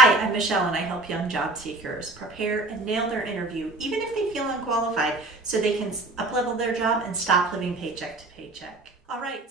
Hi, I'm Michelle and I help young job seekers prepare and nail their interview, even if they feel unqualified, so they can up-level their job and stop living paycheck to paycheck. All right.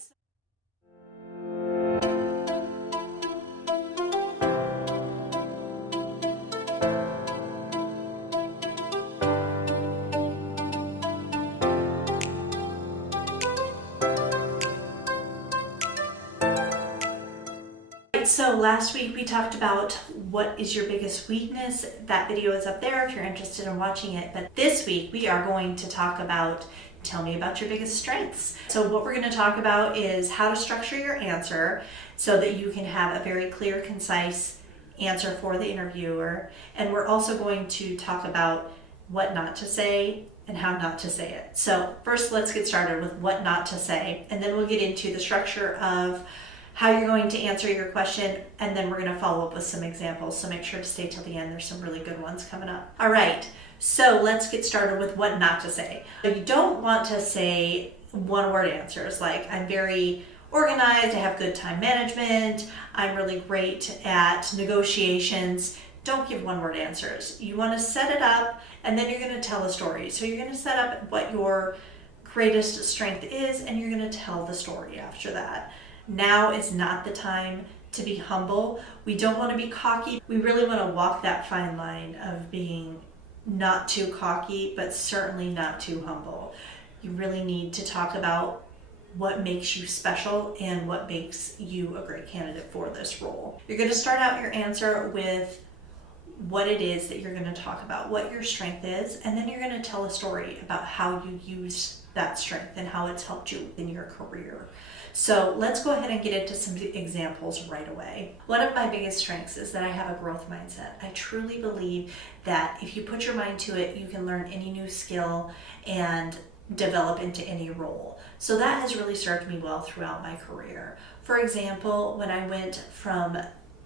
So last week we talked about what is your biggest weakness. That video is up there if you're interested in watching it. But this week we are going to talk about tell me about your biggest strengths. So what we're going to talk about is how to structure your answer so that you can have a very clear, concise answer for the interviewer. And we're also going to talk about what not to say and how not to say it. So first let's get started with what not to say, and then we'll get into the structure of how you're going to answer your question, and then we're going to follow up with some examples. So make sure to stay till the end. There's some really good ones coming up. All right, so let's get started with what not to say. So you don't want to say one-word answers like, I'm very organized, I have good time management, I'm really great at negotiations. Don't give one-word answers. You want to set it up, and then you're going to tell a story. So you're going to set up what your greatest strength is, and you're going to tell the story after that. Now is not the time to be humble. We don't want to be cocky. We really want to walk that fine line of being not too cocky, but certainly not too humble. You really need to talk about what makes you special and what makes you a great candidate for this role. You're going to start out your answer with what it is that you're going to talk about, what your strength is, and then you're going to tell a story about how you use that strength and how it's helped you in your career. So let's go ahead and get into some examples right away. One of my biggest strengths is that I have a growth mindset. I truly believe that if you put your mind to it, you can learn any new skill and develop into any role. So that has really served me well throughout my career. For example, when I went from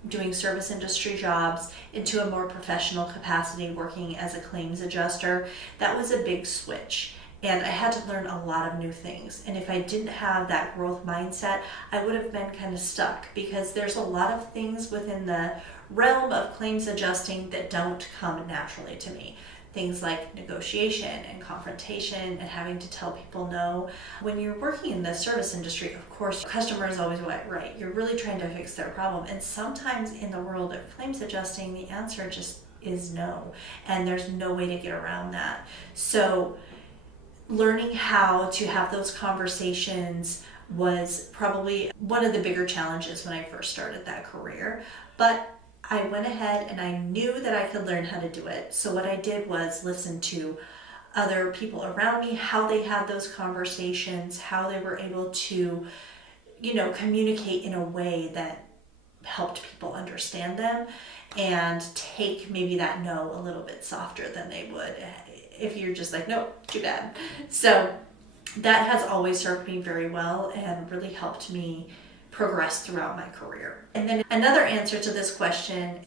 doing service industry jobs into a more professional capacity working as a claims adjuster, that was a big switch. And I had to learn a lot of new things. And if I didn't have that growth mindset, I would have been kind of stuck, because there's a lot of things within the realm of claims adjusting that don't come naturally to me. Things like negotiation and confrontation and having to tell people no. When you're working in the service industry, of course, customer is always right. You're really trying to fix their problem. And sometimes in the world of claims adjusting, the answer just is no. And there's no way to get around that. So learning how to have those conversations was probably one of the bigger challenges when I first started that career. But I went ahead and I knew that I could learn how to do it. So what I did was listen to other people around me, how they had those conversations, how they were able to, communicate in a way that helped people understand them and take maybe that no a little bit softer than they would if you're just like, nope, too bad. So that has always served me very well and really helped me progress throughout my career. And then another answer to this question,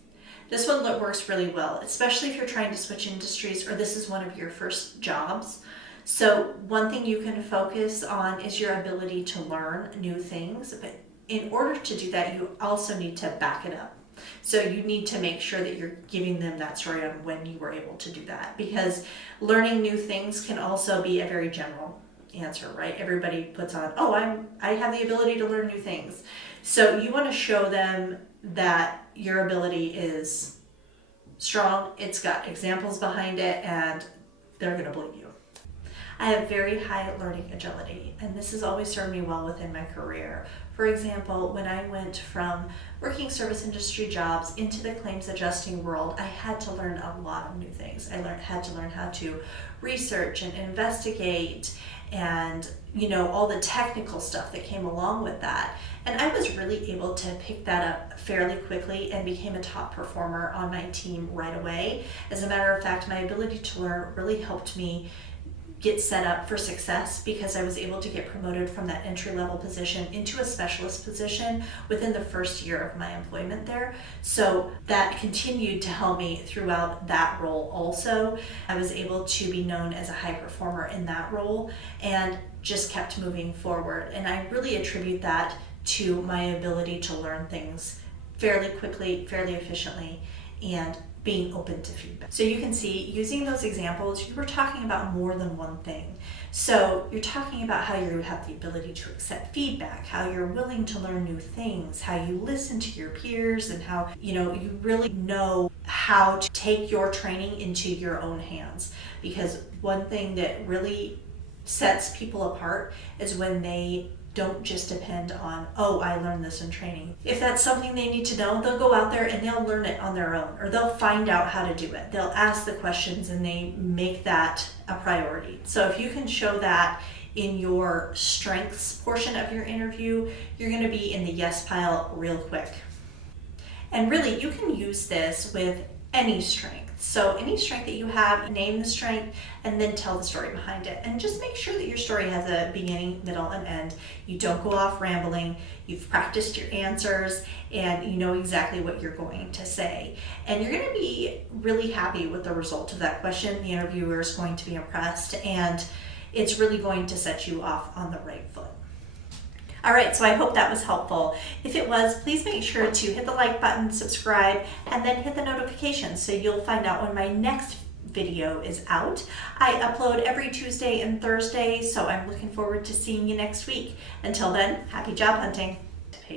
this one works really well, especially if you're trying to switch industries or this is one of your first jobs. So one thing you can focus on is your ability to learn new things, but in order to do that, you also need to back it up. So you need to make sure that you're giving them that story on when you were able to do that, because learning new things can also be a very general answer, right? Everybody puts on, I have the ability to learn new things. So you want to show them that your ability is strong, it's got examples behind it, and they're going to believe you. I have very high learning agility, and this has always served me well within my career. For example, when I went from working service industry jobs into the claims adjusting world, I had to learn a lot of new things. I had to learn how to research and investigate and, all the technical stuff that came along with that. And I was really able to pick that up fairly quickly and became a top performer on my team right away. As a matter of fact, my ability to learn really helped me get set up for success, because I was able to get promoted from that entry-level position into a specialist position within the first year of my employment there. So that continued to help me throughout that role also. I was able to be known as a high performer in that role and just kept moving forward. And I really attribute that to my ability to learn things fairly quickly, fairly efficiently, and being open to feedback. So you can see, using those examples, you were talking about more than one thing. So you're talking about how you have the ability to accept feedback, how you're willing to learn new things, how you listen to your peers, and how you really know how to take your training into your own hands. Because one thing that really sets people apart is when they don't just depend on, oh, I learned this in training. If that's something they need to know, they'll go out there and they'll learn it on their own, or they'll find out how to do it. They'll ask the questions and they make that a priority. So if you can show that in your strengths portion of your interview, you're going to be in the yes pile real quick. And really, you can use this with any strength. So any strength that you have, name the strength and then tell the story behind it. And just make sure that your story has a beginning, middle, and end. You don't go off rambling. You've practiced your answers and you know exactly what you're going to say. And you're going to be really happy with the result of that question. The interviewer is going to be impressed, and it's really going to set you off on the right foot. All right, so I hope that was helpful. If it was, please make sure to hit the like button, subscribe, and then hit the notifications so you'll find out when my next video is out. I upload every Tuesday and Thursday, so I'm looking forward to seeing you next week. Until then, happy job hunting.